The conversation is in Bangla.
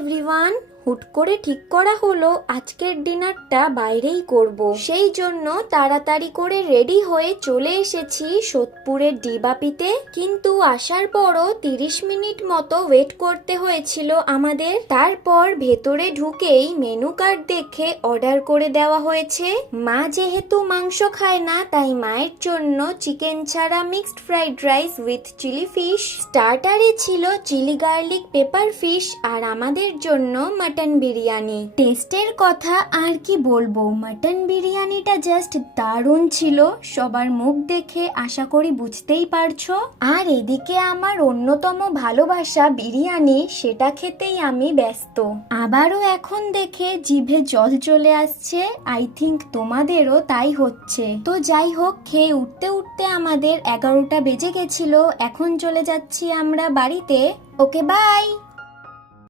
everyone. হুট করে ঠিক করা হলো, আজকের ডিনারটা বাইরেই করব। সেই জন্য তাড়াতাড়ি করে রেডি হয়ে চলে এসেছি সোদপুরের ডিবাপিতে কিন্তু আসার পরও তিরিশ মিনিট মতো ওয়েট করতে হয়েছিল আমাদের। তারপর ভেতরে ঢুকেই মেনু কার্ড দেখে অর্ডার করে দেওয়া হয়েছে। মা যেহেতু মাংস খায় না, তাই মায়ের জন্য চিকেন ছাড়া mixed fried rice with chili fish. স্টার্টারে ছিল চিলি গার্লিক পেপার ফিশ আর আমাদের জন্য মাটন বিরিয়ানি টেস্টের কথা আর কি বলব? মাটন বিরিয়ানিটা জাস্ট দারুণ ছিল। সবার মুখ দেখে আশা করি বুঝতেই পারছ। আর এদিকে আমার অন্যতম ভালোবাসা বিরিয়ানি, সেটা খেতেই আমি ব্যস্ত। আবারও এখন দেখে জিভে জল চলে আসছে। আই থিংক তোমাদেরও তাই হচ্ছে। তো যাই হোক, খেয়ে উঠতে উঠতে আমাদের এগারোটা বেজে গেছিল। এখন চলে যাচ্ছি আমরা বাড়িতে। Okay bye